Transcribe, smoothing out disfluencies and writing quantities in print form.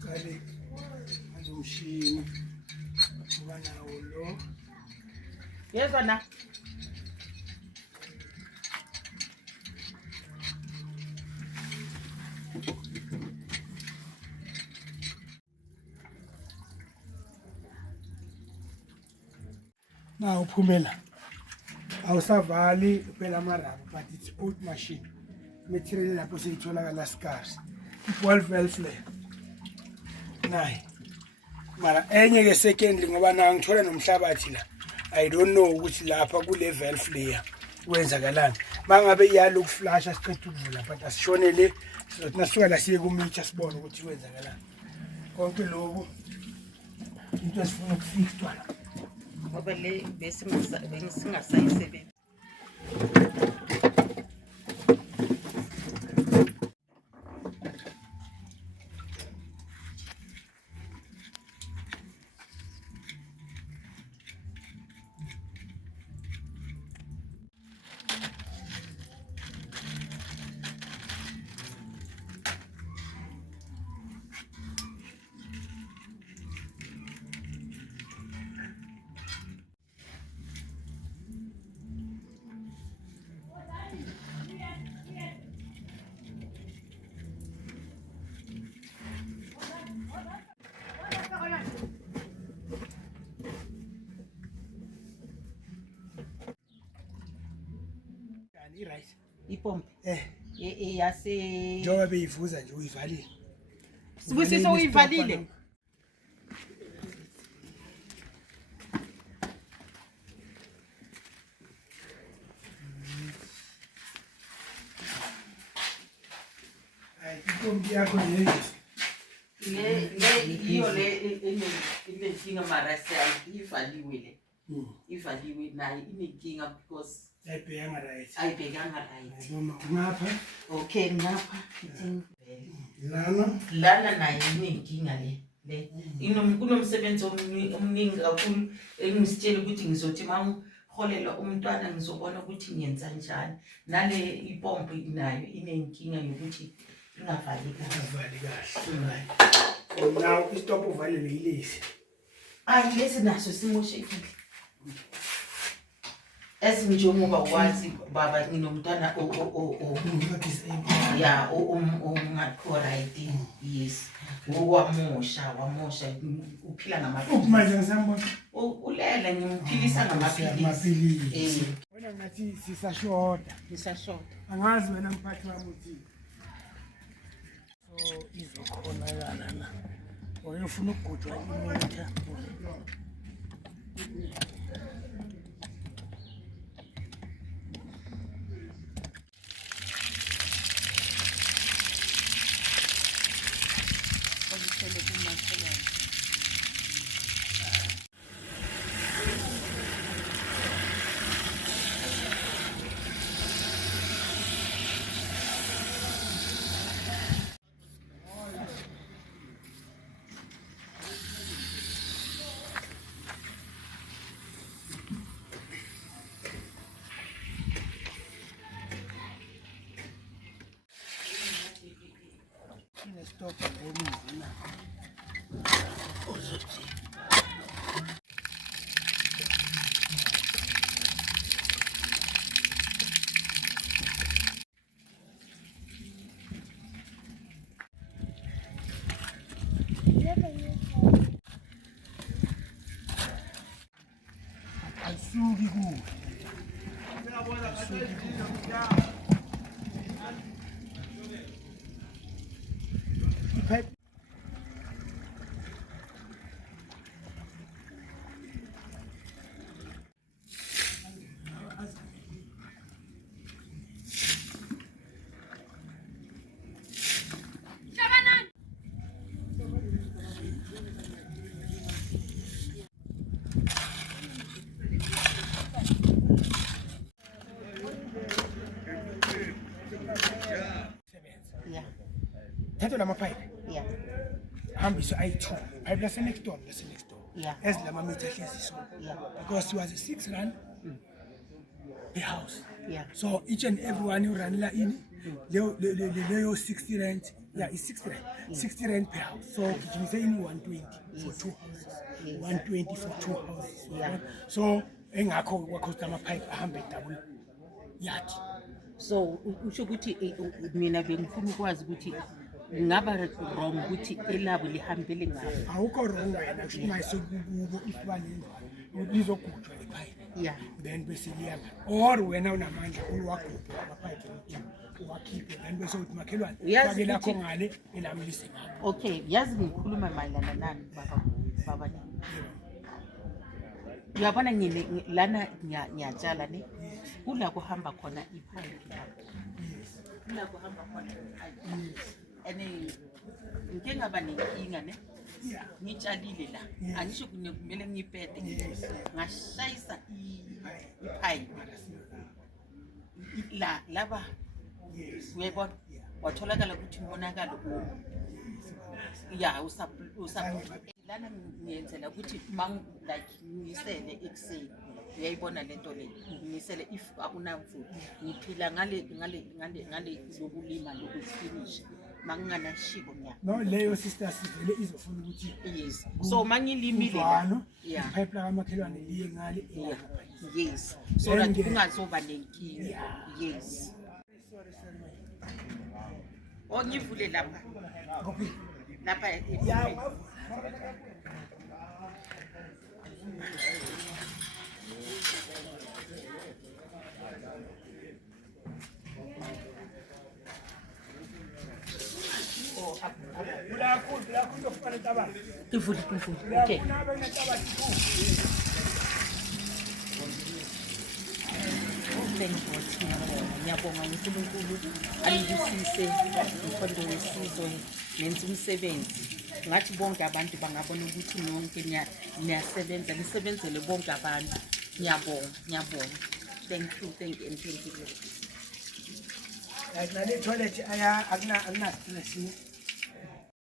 Siqale ngomshini kuba nawo lo. Yezwa na. Na uphumela. Awusavali phela amarabha but it's old machine. Material lapho seyitholakala scarce. Ball valve le. Nayi. Mara enye ke secondly ngoba na ngithola nomhlabathi la. I don't know ukuthi lapha kule valve layer kwenzakalani. Mangabe iyalo ukuflasha siqedwe ukuvula but asishone le sizothi nasuka la siye kumitha sibone ukuthi kwenzakalani. Konke lokhu into esifuna ukufixwa la. Ngoba le bese singasayisebenzi. Right. Ipompi. Yase. Njengoba beyivuza nje uyivalile. Sibusiso uyivalile. Ipompi yakho iyo le inenkinga mara ivaliwe le. Ivaliwe nayo inenkinga because ayibhekanga right. Ayibhekanga right. Noma ngapha. Okay ngapha. Lana nayo inenkinga le. Kunomsebenzi omningi kakhulu engisitshela ukuthi ngizothi mangiholela umntwana ngizobona ukuthi ngiyenza njani. Nale ipompi nayo inenkinga yokuthi ingavali kahle. Now istop uvalile yilesi. Lesi naso simoshekile. Esinjengoba wazi baba nginomntwana yeah ungakho right. Yes. Wamosha uphila ngamaphilisi. Manje ngisambona. Ulela ngimphilisa ngamaphilisi. Wena ngathi sisashoda. Angazi wena mphathi wami uthi. So izokhonakala la. Wena ufuna ukugujwa imitha. Stop the Thato lama pipe. Yeah. Hambiswa ayi2. Pipe lase next door. Yeah. As lama meter hlezi so. Yeah. Because it was a 6 rand per house. Yeah. So each and every one you run la in leyo 60 rand Yeah, it's 60 rand. 60 rand per house. So you say in 120 for 2 houses. 120 for 2 houses. Yeah. So engakho kwacosta amapipe ahambe double yacht. So usho ukuthi mina bengifuna ukwazi ukuthi ngaba wrong ukuthi elabo lihambele ngapha. Awukho wrong wena kusho mayisekukubo ifane lizogujwa lepipe. Yeah. Then bese liyanga. Or wena unamandla uwagubha amapipe uwakhiphe then bese uthi makhelwane Uyazi fake lakho ukuthi- ngale elamlise ngapha. Okay, yazi ngikhuluma mayelana nani baba ni. Uyabona lana ngiyatshala ne. Kula kuhamba khona ipipe lapho. Kula kuhamba khona ipipe. Ene ngike ngaba nenkinga ne. Yeah. Ngitshalile la. Angisho kumele ngipete. Yes. Ngashayisa ipipe. La laba Yes. uyayibona watholakala ukuthi umonakalo ya lana ngiyenzela ukuthi like ngisele ekuseni uyayibona lento le ngisele if akunamfuthi ngiphila ngale lokulima lokufinish manginganashiko nya No leyo sister sivele izofuna ukuthi yes so mangilimile la uvano yeah ipipe la kamakhelwane liye ngale yeah elapha. yes so that Then kungazoba nenkinga Yeah. yes Sorry man. ngivule lapha Copy. lapha Yeah. Ulakundi ofana tabani. ivule okay Ulakundi abenetabani. ngiyabonga uNkulunkulu alibusise umkhondo wesizwe nenza umsebenzi ngathi bonke abantu bangabona ukuthi nonke niyasebenza nisebenzele bonke abantu ngiyabonga thank you and thank you Like nale toilet aya akuna stress.